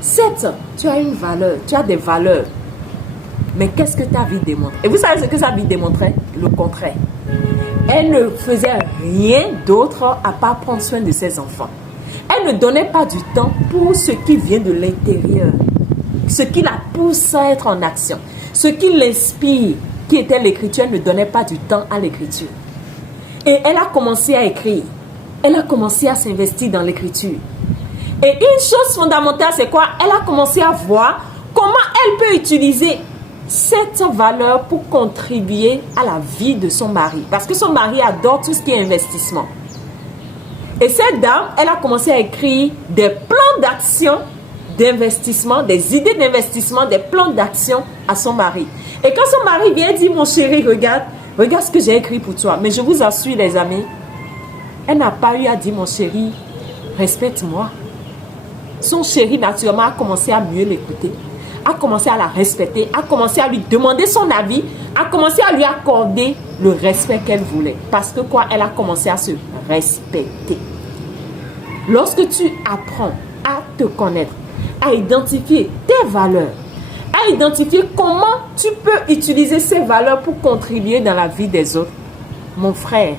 Certes, tu as une valeur, tu as des valeurs. Mais qu'est-ce que ta vie démontre? Et vous savez ce que sa vie démontrait? Le contraire. Elle ne faisait rien d'autre à part prendre soin de ses enfants. Elle ne donnait pas du temps pour ce qui vient de l'intérieur. Ce qui la pousse à être en action. Ce qui l'inspire, qui était l'écriture, elle ne donnait pas du temps à l'écriture. Et elle a commencé à écrire. Elle a commencé à s'investir dans l'écriture. Et une chose fondamentale, c'est quoi? Elle a commencé à voir comment elle peut utiliser cette valeur pour contribuer à la vie de son mari. Parce que son mari adore tout ce qui est investissement. Et cette dame, elle a commencé à écrire des plans d'action d'investissement, des idées d'investissement, des plans d'action à son mari. Et quand son mari vient dire, mon chéri, regarde ce que j'ai écrit pour toi. Mais je vous assure, les amis, elle n'a pas eu à dire, mon chéri, respecte-moi. Son chéri, naturellement, a commencé à mieux l'écouter, a commencé à la respecter, a commencé à lui demander son avis, a commencé à lui accorder le respect qu'elle voulait. Parce que quoi, elle a commencé à se respecter. Lorsque tu apprends à te connaître, à identifier tes valeurs, à identifier comment tu peux utiliser ces valeurs pour contribuer dans la vie des autres, mon frère,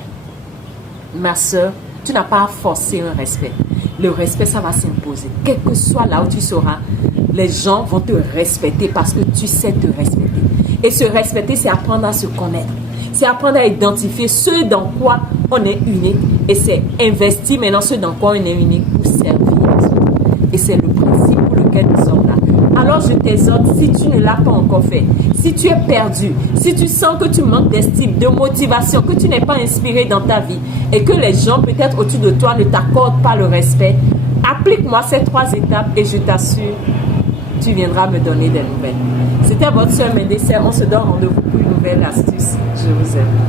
ma soeur, tu n'as pas à forcer un respect. Le respect, ça va s'imposer. Quel que soit là où tu seras, les gens vont te respecter parce que tu sais te respecter. Et se respecter, c'est apprendre à se connaître. C'est apprendre à identifier ce dans quoi on est unique. Et c'est investir maintenant ce dans quoi on est unique pour servir les autres. Et c'est le principe pour lequel nous sommes là. Alors je t'exhorte, si tu ne l'as pas encore fait, si tu es perdu, si tu sens que tu manques d'estime, de motivation, que tu n'es pas inspiré dans ta vie et que les gens peut-être autour de toi ne t'accordent pas le respect, applique-moi ces 3 étapes et je t'assure, tu viendras me donner des nouvelles. C'était votre soeur Médecin. On se donne rendez-vous pour une nouvelle astuce. Je vous aime.